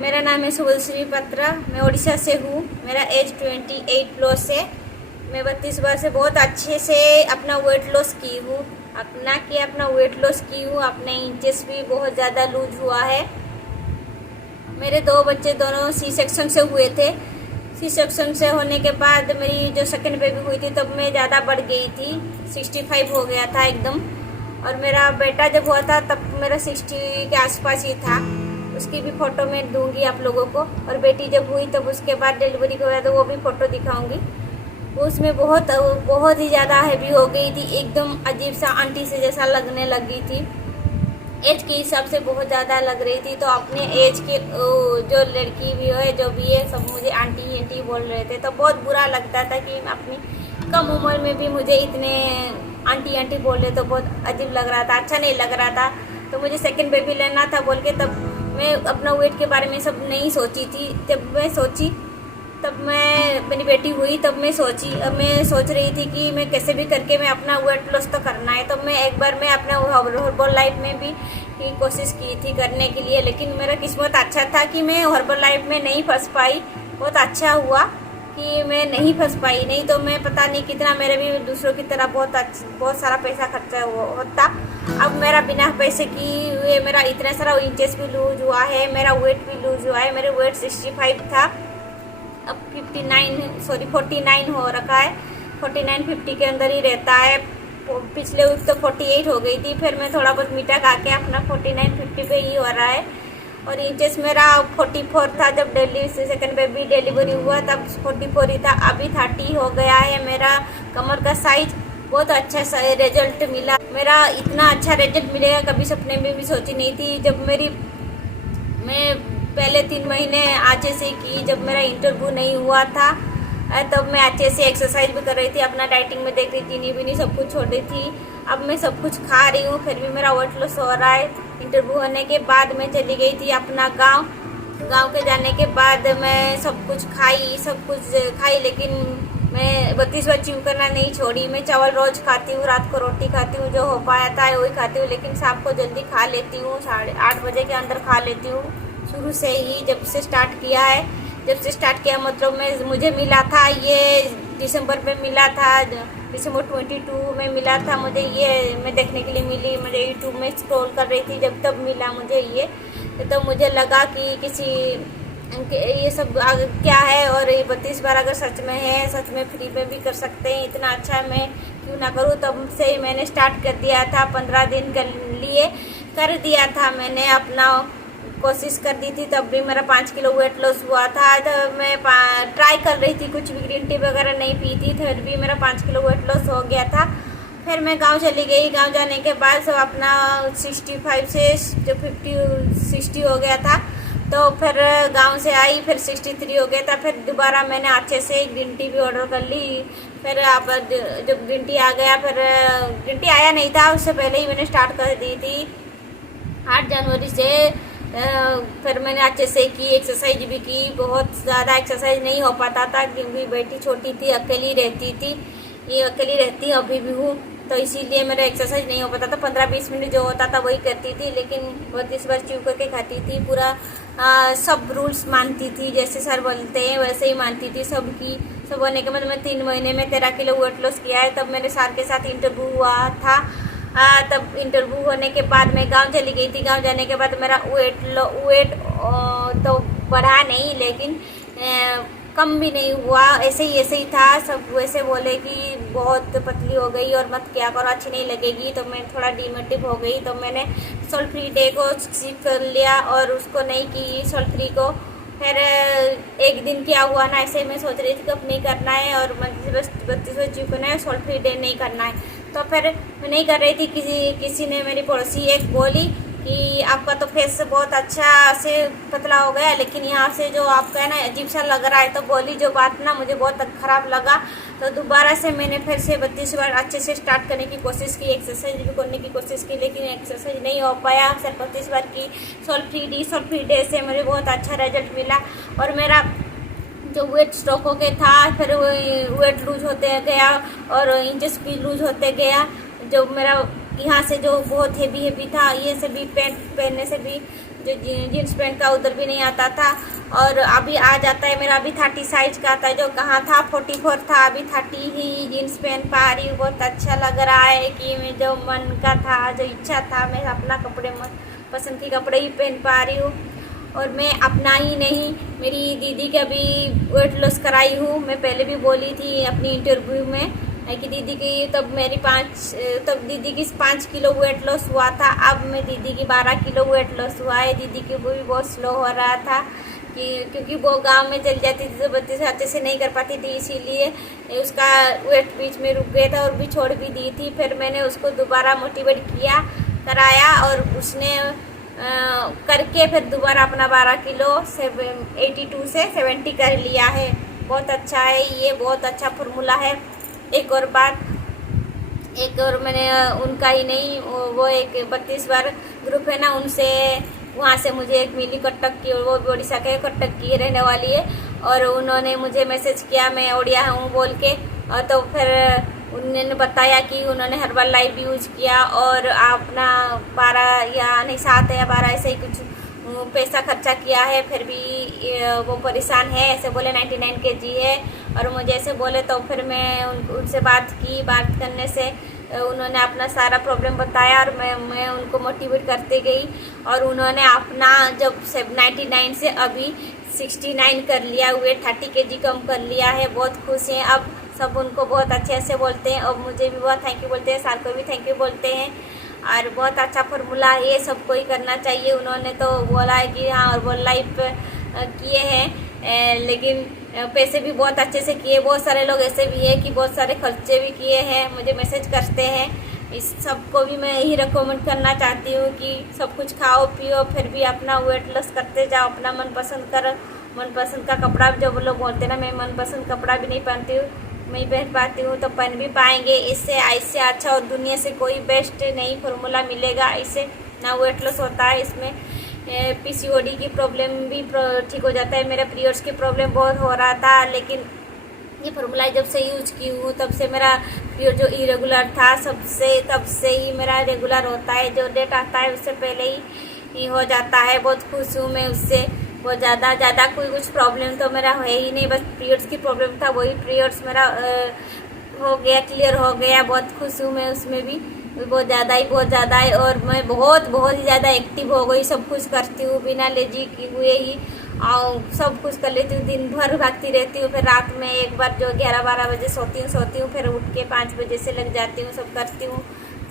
मेरा नाम है शुभश्री पत्रा। मैं उड़ीसा से हूँ। मेरा एज 28 प्लस है। मैं 32 बार से बहुत अच्छे से अपना वेट लॉस की हूँ। अपना वेट लॉस की हूँ। अपने इंचेस भी बहुत ज़्यादा लूज हुआ है। मेरे दो बच्चे दोनों सी सेक्शन से हुए थे। सी सेक्शन से होने के बाद मेरी जो सेकंड बेबी हुई थी तब मैं ज़्यादा बढ़ गई थी। 65 हो गया था एकदम। और मेरा बेटा जब हुआ था तब मेरा 60 के आसपास ही था। उसकी भी फ़ोटो मैं दूंगी आप लोगों को। और बेटी जब हुई तब उसके बाद डिलीवरी के बाद वो भी फ़ोटो दिखाऊंगी। वो उसमें बहुत बहुत ही ज़्यादा हैवी हो गई थी। एकदम अजीब सा आंटी से जैसा लगने लगी थी। एज के हिसाब से बहुत ज़्यादा लग रही थी। तो अपने एज के जो लड़की भी है जो भी है सब मुझे आंटी आंटी बोल रहे थे। तो बहुत बुरा लगता था कि अपनी कम उम्र में भी मुझे इतने आंटी आंटी बोल रहे। तो बहुत अजीब लग रहा था, अच्छा नहीं लग रहा था। तो मुझे सेकंड बेबी लेना था बोल के तब मैं अपना वेट के बारे में सब नहीं सोची थी। जब मैं सोची तब मेरी बेटी हुई तब मैं सोच रही थी कि मैं कैसे भी करके मैं अपना वेट लॉस तो करना है। तो मैं एक बार मैं अपना हर्बल लाइफ में भी कोशिश की थी करने के लिए। लेकिन मेरा किस्मत अच्छा था कि मैं हर्बल लाइफ में नहीं फंस पाई। बहुत अच्छा हुआ कि मैं नहीं फंस पाई, नहीं तो मैं पता नहीं कितना मेरे भी दूसरों की तरह बहुत सारा पैसा खर्चा होता। अब मेरा बिना पैसे की हुए मेरा इतना सारा इंचेस भी लूज हुआ है। मेरा वेट भी लूज हुआ है। मेरे वेट 65 था, अब 49 हो रखा है। 49-50 के अंदर ही रहता है। पिछले वीक तो 48 हो गई थी। फिर मैं थोड़ा बहुत मीठा खा के अपना 49-50 पे ही हो रहा है। और इंचेस मेरा 44 था जब सेकंड बेबी डिलीवरी हुआ तब 44 ही था। अभी 30 हो गया है। मेरा कमर का साइज बहुत अच्छा रिजल्ट मिला। मेरा इतना अच्छा रिजल्ट मिलेगा कभी सपने में भी सोची नहीं थी। मैं पहले 3 महीने अच्छे से की। जब मेरा इंटरव्यू नहीं हुआ था तब मैं अच्छे से एक्सरसाइज भी कर रही थी, अपना डाइटिंग में देख रही थी, चीनी भी नहीं सब कुछ छोड़ रही थी। अब मैं सब कुछ खा रही हूँ फिर भी मेरा वेट लॉस हो रहा है। इंटरव्यू होने के बाद मैं चली गई थी अपना गांव के जाने के बाद मैं सब कुछ खाई लेकिन मैं 32 बार च्यू करना नहीं छोड़ी। मैं चावल रोज खाती हूँ, रात को रोटी खाती हूँ, जो हो पाया था वही खाती हूँ। लेकिन शाम को जल्दी खा लेती हूँ, 8:30 बजे के अंदर खा लेती हूँ। शुरू से ही जब से स्टार्ट किया मतलब मुझे मिला था ये दिसंबर में मिला था। दिसंबर 22 में मिला था मुझे ये। मैं देखने के लिए मिली, मुझे यूट्यूब में स्क्रॉल कर रही थी जब तब मिला मुझे ये। तो मुझे लगा कि ये सब क्या है। और ये 32 बार अगर सच में है, सच में फ्री में भी कर सकते हैं, इतना अच्छा मैं क्यों ना करूँ। तब से ही मैंने स्टार्ट कर दिया था। 15 दिन के लिए कर दिया था मैंने अपना कोशिश कर दी थी। तब भी मेरा 5 किलो वेट लॉस हुआ था। तो मैं ट्राई कर रही थी, कुछ भी ग्रीन टी वगैरह नहीं पी थी, फिर भी मेरा 5 किलो वेट लॉस हो गया था। फिर मैं गांव चली गई। गांव जाने के बाद सब अपना 65 से जो 60 हो गया था। तो फिर गांव से आई, फिर 63 हो गया था। फिर दोबारा मैंने अच्छे से ग्रीन टी भी ऑर्डर कर ली। फिर अब जब ग्रीन टी आ गया, फिर ग्रीन टी आया नहीं था, उससे पहले ही मैंने स्टार्ट कर दी थी 8 जनवरी से। फिर मैंने अच्छे से की, एक्सरसाइज भी की। बहुत ज़्यादा एक्सरसाइज नहीं हो पाता था क्योंकि बेटी छोटी थी, अकेली रहती थी। ये अकेली रहती अभी भी हूँ, तो इसीलिए मेरा एक्सरसाइज नहीं हो पाता था। 15-20 मिनट जो होता था वही करती थी। लेकिन 32 बार च्यू करके खाती थी। पूरा सब रूल्स मानती थी, जैसे सर बोलते हैं वैसे ही मानती थी सबकी। सब होने के बाद मैं 3 महीने में 13 किलो वेट लॉस किया है। तब मेरे सर के साथ इंटरव्यू हुआ था। तब इंटरव्यू होने के बाद मैं गांव चली गई थी। गांव जाने के बाद मेरा वेट तो बढ़ा नहीं, लेकिन कम भी नहीं हुआ, ऐसे ही था। सब वैसे बोले कि बहुत पतली हो गई और मत क्या करो, अच्छी नहीं लगेगी। तो मैं थोड़ा डिमोटिव हो गई। तो मैंने सॉल्ट फ्री डे को स्किप कर लिया और उसको नहीं की सॉल्ट फ्री को। फिर एक दिन क्या हुआ ना, ऐसे मैं सोच रही थी कि अब नहीं करना है और बस 32 बजे करना है, सॉल्ट फ्री डे नहीं करना है। तो फिर मैं नहीं कर रही थी। किसी ने, मेरी पड़ोसी एक बोली कि आपका तो फेस बहुत अच्छा से पतला हो गया, लेकिन यहाँ से जो आपका है ना अजीब सा लग रहा है। तो बोली जो बात ना मुझे बहुत ख़राब लगा। तो दोबारा से मैंने फिर से 32 बार अच्छे से स्टार्ट करने की कोशिश की, एक्सरसाइज भी करने की कोशिश की, लेकिन एक्सरसाइज नहीं हो पाया। सिर्फ 32 बार की सॉल्ट फ्री डे से मुझे बहुत अच्छा रिजल्ट मिला। और मेरा जो वेट स्टॉक हो गया था, फिर वेट लूज होते गया और इंचेस भी लूज होते गया। जो मेरा यहाँ से जो बहुत हेवी था, ये से भी पैंट पहनने से भी जो जीन्स पैंट का उधर भी नहीं आता था, और अभी आ जाता है। मेरा अभी 30 साइज का आता है, जो कहाँ था 44 था, अभी 30 ही जीन्स पहन पा रही हूँ। बहुत अच्छा लग रहा है कि मैं जो मन का था, जो इच्छा था, मैं अपना कपड़े पसंद के कपड़े ही पहन पा रही हूँ। और मैं अपना ही नहीं, मेरी दीदी का भी वेट लॉस कराई हूँ। मैं पहले भी बोली थी अपनी इंटरव्यू में कि दीदी की तब दीदी की 5 किलो वेट लॉस हुआ था। अब मैं दीदी की 12 किलो वेट लॉस हुआ है। दीदी की वो भी बहुत स्लो हो रहा था क्योंकि वो गांव में चल जाती थी तो बच्चे से अच्छे से नहीं कर पाती थी, इसीलिए उसका वेट बीच में रुक गया था और भी छोड़ भी दी थी। फिर मैंने उसको दोबारा मोटिवेट कराया और उसने करके फिर दोबारा अपना 12 किलो 82 से 70 कर लिया है। बहुत अच्छा है, ये बहुत अच्छा फार्मूला है। एक और मैंने उनका ही नहीं, वो एक 32 बार ग्रुप है ना, उनसे वहाँ से मुझे एक मिली कटक की, वो ओडिशा के कटक की रहने वाली है, और उन्होंने मुझे मैसेज किया मैं ओडिया हूँ बोल के। और तो फिर उन्होंने बताया कि उन्होंने हर्बल लाइफ यूज किया और अपना 12 या नहीं 7 या 12 ऐसे ही कुछ पैसा खर्चा किया है, फिर भी वो परेशान है, ऐसे बोले 99 kg है। और मुझे ऐसे बोले तो फिर मैं उनसे बात करने से उन्होंने अपना सारा प्रॉब्लम बताया और मैं उनको मोटिवेट करते गई। और उन्होंने अपना जब 99 से अभी 69 कर लिया, वेट 30 kg कम कर लिया है। बहुत खुश हैं अब, सब उनको बहुत अच्छे से बोलते हैं और मुझे भी बहुत थैंक यू बोलते हैं, सार को भी थैंक यू बोलते हैं। और बहुत अच्छा फार्मूला है, ये सबको ही करना चाहिए। उन्होंने तो बोला है कि हाँ हर्बल लाइफ किए हैं, लेकिन पैसे भी बहुत अच्छे से किए। बहुत सारे लोग ऐसे भी है कि बहुत सारे खर्चे भी किए हैं, मुझे मैसेज करते हैं। इस सबको भी मैं यही रिकमेंड करना चाहती हूँ कि सब कुछ खाओ पियो, फिर भी अपना वेट लॉस करते जाओ, अपना मनपसंद का कपड़ा। जब लोग बोलते हैं ना मैं मनपसंद कपड़ा भी नहीं पहनती हूँ, नहीं पहन पाती हूँ, तो पहन भी पाएंगे। इससे अच्छा और दुनिया से कोई बेस्ट नहीं फार्मूला मिलेगा। इससे ना वेट लॉस होता है, इसमें PCOD की प्रॉब्लम भी ठीक हो जाता है। मेरा पीरियड्स की प्रॉब्लम बहुत हो रहा था, लेकिन ये फार्मूला जब से यूज की हूँ तब से मेरा पीरियड जो इरेगुलर था तब से ही मेरा रेगुलर होता है। जो डेट आता है उससे पहले ही हो जाता है। बहुत खुश हूँ मैं उससे। बहुत ज़्यादा कोई कुछ प्रॉब्लम तो मेरा है ही नहीं, बस पीरियड्स की प्रॉब्लम था, वही पीरियड्स मेरा हो गया, क्लियर हो गया। बहुत खुश हूँ मैं उसमें भी, बहुत ज़्यादा ही। और मैं बहुत ही ज़्यादा एक्टिव हो गई, सब कुछ करती हूँ बिना लेजी हुए ही, और सब कुछ कर लेती हूँ। दिन भर भागती रहती हूँ, फिर रात में एक बार जो 11-12 बजे सोती हूँ, फिर उठ के 5 बजे से लग जाती हूँ, सब करती हूँ।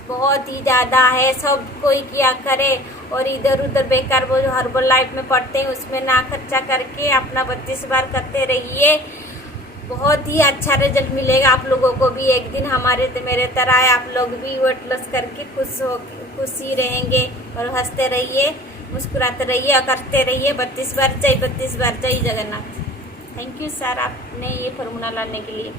बहुत ही ज़्यादा है, सब कोई किया करे। और इधर उधर बेकार वो जो हर्बल लाइफ में पढ़ते हैं उसमें ना खर्चा करके अपना 32 बार करते रहिए, बहुत ही अच्छा रिजल्ट मिलेगा आप लोगों को भी। एक दिन मेरे तरह आप लोग भी वेट लॉस करके खुशी रहेंगे और हंसते रहिए, मुस्कुराते रहिए और करते रहिए 32 बार जय जगन्नाथ। थैंक यू सर, आपने ये फार्मूला लाने के लिए।